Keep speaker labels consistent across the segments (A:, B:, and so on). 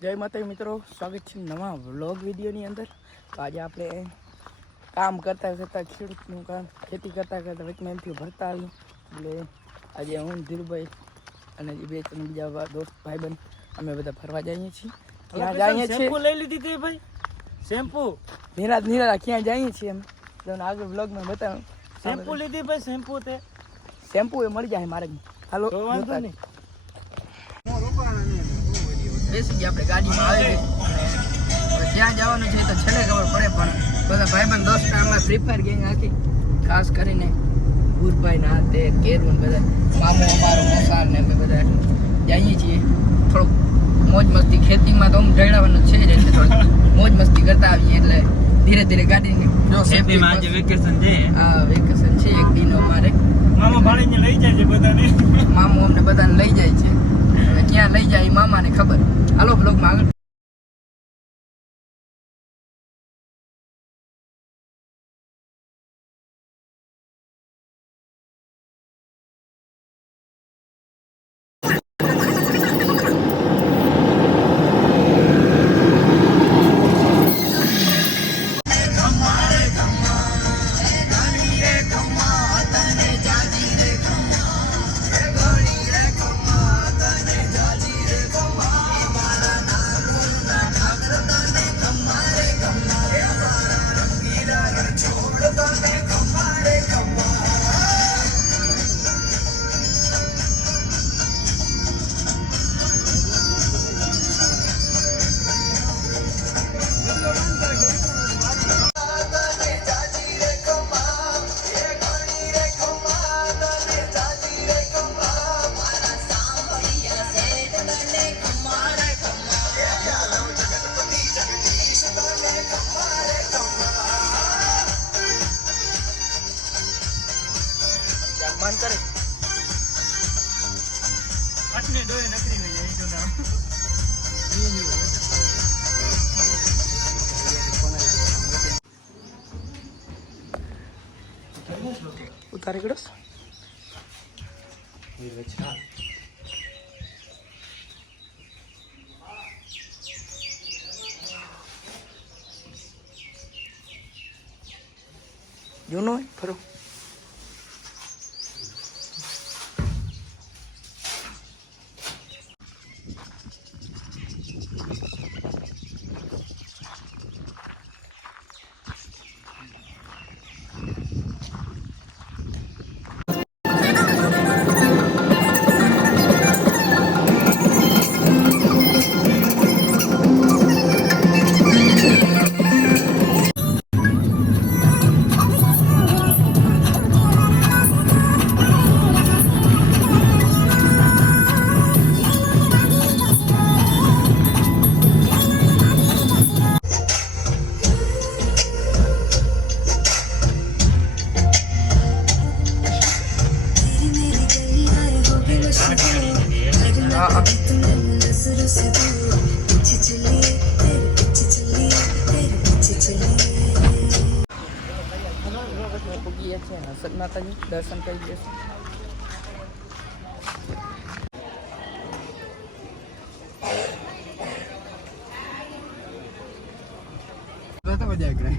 A: જય માતા મિત્રો સ્વાગત છે નવા વ્લોગ વિડીયોની અંદર. તો આજે આપણે કામ કરતા કરતા ખેડૂતનું કામ ખેતી કરતા કરતા વચમાં એમથી ભરતા આવ્યું એટલે આજે હું ધીરુભાઈ અને બે ત્રણ બીજા દોસ્ત ભાઈબંધ અમે બધા ફરવા જઈએ છીએ. ક્યાં જઈએ છીએ?
B: શેમ્પુ લઈ લીધી હતી ભાઈ. શેમ્પુ.
A: નિરાજ નિરાજ ક્યાં જઈએ છીએ અમે? તમને આગળ વ્લોગમાં બતાવું.
B: શેમ્પુ લીધી ભાઈ શેમ્પુ તે.
A: શેમ્પુ એ મળી જાય મારે હાલો
B: વાંધો નહીં.
A: બેસી ગયા આપણે ગાડીમાં આવે ત્યાં જવાનું છે તો છેલ્લે ખબર પડે પણ બધા ભાઈબંધ દોસ્ત આમાં ફ્રી ફાયર ગેંગ આખી. ખાસ કરીને ગુરભાઈ ના તે કેરું બધા મામો અમારો મોસાર ને અમે બધા જઈએ છીએ. થોડુંક મોજ મસ્તી ખેતીમાં તો આમ જડાવવાનું છે જ એટલે થોડીક મોજ મસ્તી કરતા આવીએ એટલે ધીરે ધીરે ગાડીની જો
B: શેમ્પીમાં આજે વેકેશન છે.
A: હા વેકેશન છે એક દિન અમારે.
B: મામા ભાણીને લઈ જાય છે બધાને.
A: મામો અમને બધાને લઈ જાય છે. ક્યાં લઈ જાય એ મામાને ખબર. હાલો બ્લોગમાં આગળ. ઉતારી ગયો જૂનો હોય ફરો હા પૂગીએ છીએ. હસદ માતાજી દર્શન કરી દઈશું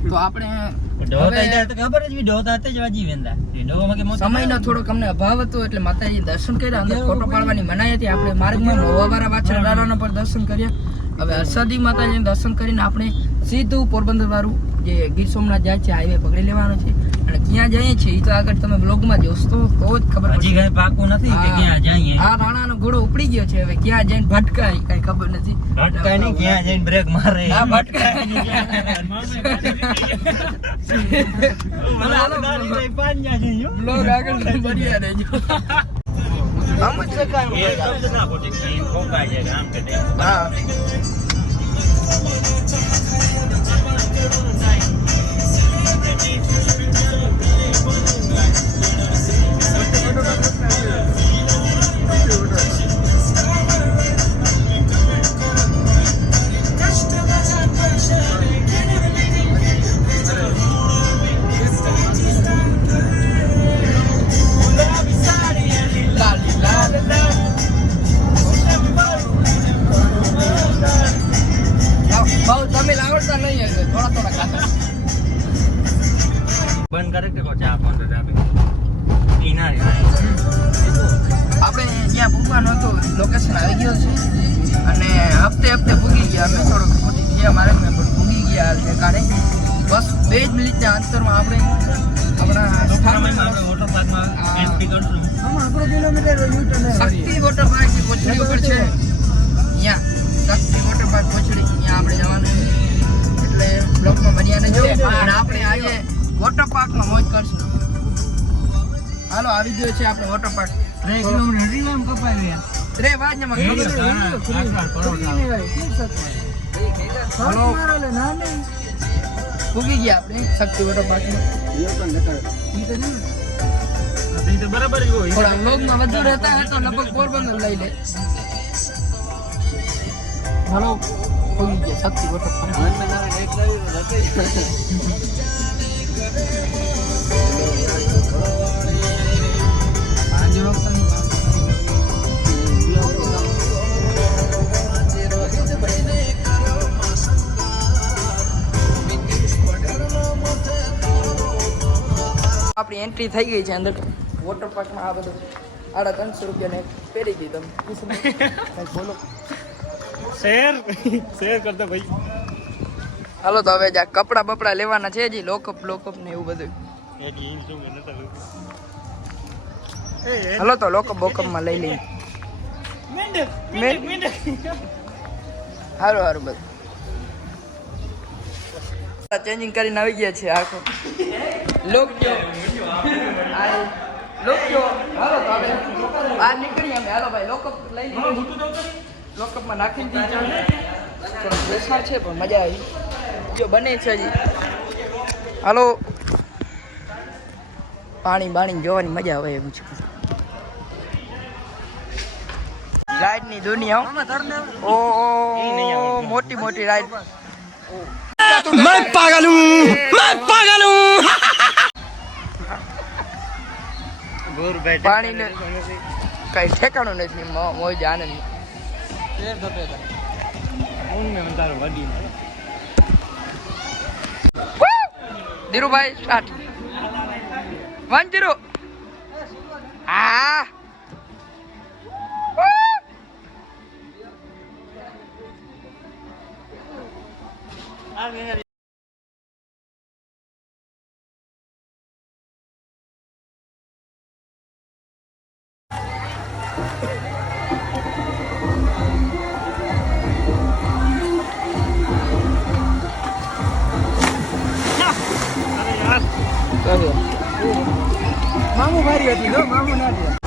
A: તો આપણે
B: ડોતા
A: હવે
B: તો ખબર જ બી ડોતા તે જ વાજી વેંદા. એ ડોમાં કે મોટા
A: સમયનો થોડોક અમને અભાવ હતો એટલે માતાજી દર્શન કર્યા અંદર ફોટો પાડવાની મનાઈ હતી. આપણે માર્ગમાં નવાવાળા વાછરા દાદાના પર દર્શન કર્યા. હવે હર્ષદી માતાજીને દર્શન કરીને આપણે સીધું પોરબંદર વાળું જે ગીર સોમનાથ જાય છે હાઈવે પકડી લેવાનો છે. અને ક્યાં જઈએ છીએ એ તો આગળ તમે બ્લોગમાં જોશો તો જ ખબર
B: હજી કઈ પાકું નથી કે ક્યાં જઈએ?
A: આ રાણાનો ઘોડો ઉપડી ગયો છે હવે ક્યાં જઈને ભટકાય કઈ ખબર નથી.
B: ભટકાય નહીં ક્યાં જઈને બ્રેક મારે.
A: હા, ભટકાય. બ્લોગ આગળ બન્યા રહેજો. હા. થોડોક ખોટી મેમ્બર ડૂબી ગયા છે. કારણ બસ બે જ મિનિટના અંતરમાં આપણે આપણા શક્તિ વોટર પાર્કની કોચડી ઉપર છે. અહીંયા શક્તિ વોટર પાર્ક કોચડી અહીંયા આપણે જવાનું. એટલે બ્લોકમાં બન્યા નથી. પણ આપણે આજે વોટર પાર્કમાં મોજ કરશું. હાલો આવી ગયો છે આપણે વોટર પાર્ક
B: ત્રણ કિલોમીટર. કપાઈ ગયા.
A: ત્રે વાત ને હાલો ગયા આપણે. શક્તિ વોટર પાર્કમાં
B: તો બરાબર
A: થોડા વ્લોગમાં વધુ રહેતા હે તો લગભગ પોરબંદર લઈ લે. હાલો પૂગી ગયા શક્તિ વોટર પાર્ક આજે આપણી એન્ટ્રી થઈ ગઈ છે અંદર. વોટર પાર્કમાં આ બધું આડા ત્રણસો રૂપિયાને પહેરી ગઈ તમે. બોલો.
B: શેર શેર કરતો ભાઈ.
A: હાલો તો હવે જા કપડા બપડા લેવાના છે હજી લોકઅપ લોકઅપ ને એવું બધું. હાલો તો લોકઅપ બોકઅપમાં લઈ લઈએ. હારું
B: હારું
A: સારું સારું બધું ચેન્જિંગ કરીને આવી ગયા છે આખો. લોક જો લોક ગયો હાલો તો આપણે બહાર નીકળીએ અમે. હાલો ભાઈ લોકઅપ લઈ લોકઅપમાં નાખીને બેસાડ છે પણ મજા આવી. જો બને છે હજી. હાલો. પાણી બાણી જોવાની મજા આવે એમ છે. રાઈડની દુનિયા ઓ ઓ, મોટી મોટી રાઈડ
C: मैं पागल हूँ मैं पागल हूँ
B: ગોરભાઈ
A: પાણી ને કઈ ઠેકાણું નથી મો- મોજ આનંદ
B: શેર થતો હતા હું મેં તારો વડી
A: ધીરુભાઈ સ્ટાર્ટ વન જીરો હા
B: મામુ ભારી હતી જો મામુ ના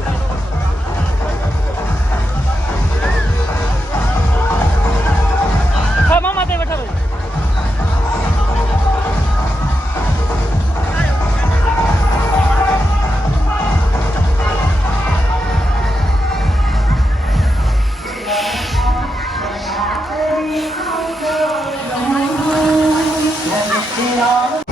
A: ત્યાં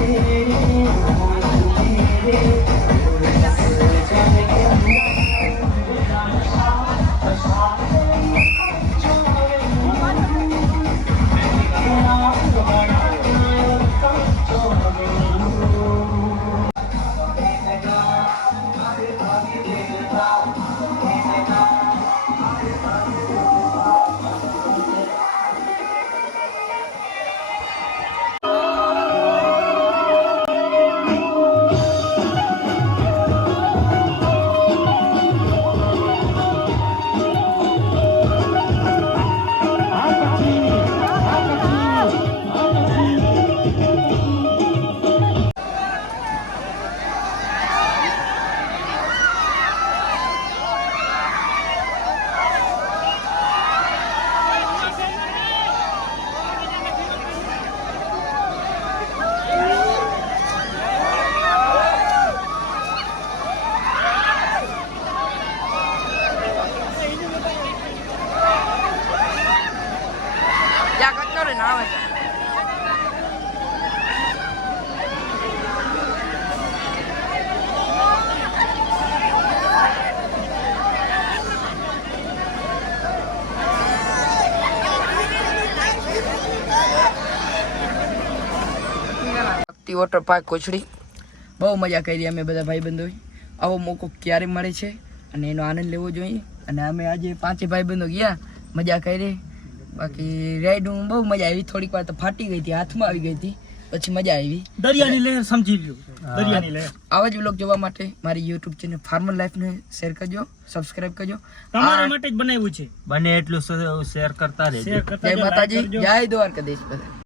A: સિટી વોટર પાર્ક કોચડી બહુ મજા કરી અમે બધા ભાઈબંધોએ. આવો મોકો ક્યારે મળે છે અને એનો આનંદ લેવો જોઈએ. અને અમે આજે પાંચે ભાઈબંધો ગયા મજા કરી. બાકી રાઈડમાં બહુ મજા આવી. થોડીક વાર તો ફાટી ગઈ હતી હાથમાં આવી ગઈ હતી. પછી મજા આવી.
B: દરિયાની લહેર સમજી લ્યો. દરિયાની લહેર.
A: આવા જ બ્લોગ જોવા માટે મારી યુટ્યુબ ચેનલ ફાર્મર લાઈફ ને શેર કરજો સબસ્ક્રાઇબ કરજો.
B: તમારા માટે જ બનાવ્યું છે.
D: બને એટલું શેર કરતા રહેજો.
B: શેર કરતા
A: જય માતાજી. જય દ્વારકાધીશ બધા.